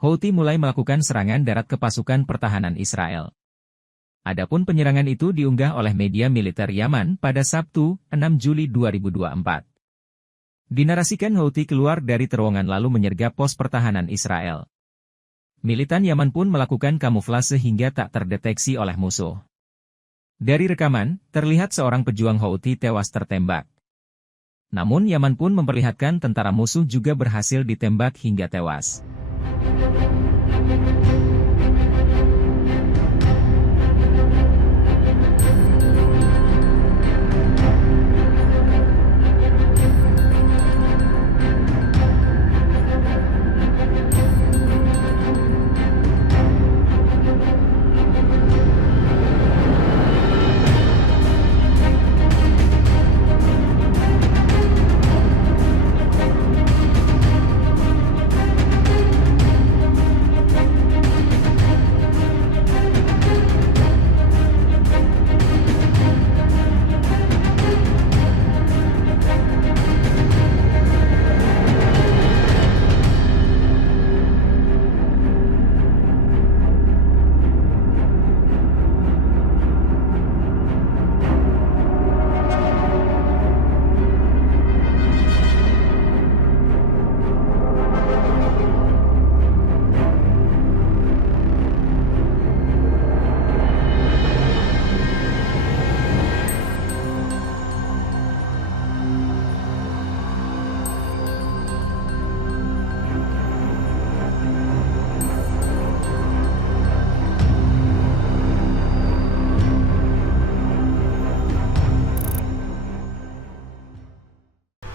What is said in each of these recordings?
Houthi mulai melakukan serangan darat ke pasukan pertahanan Israel. Adapun penyerangan itu diunggah oleh media militer Yaman pada Sabtu, 6 Juli 2024. Dinarasikan Houthi keluar dari terowongan lalu menyergap pos pertahanan Israel. Militan Yaman pun melakukan kamuflase hingga tak terdeteksi oleh musuh. Dari rekaman, terlihat seorang pejuang Houthi tewas tertembak. Namun Yaman pun memperlihatkan tentara musuh juga berhasil ditembak hingga tewas.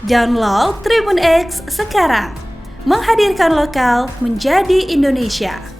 Download Tribun X sekarang, menghadirkan lokal menjadi Indonesia.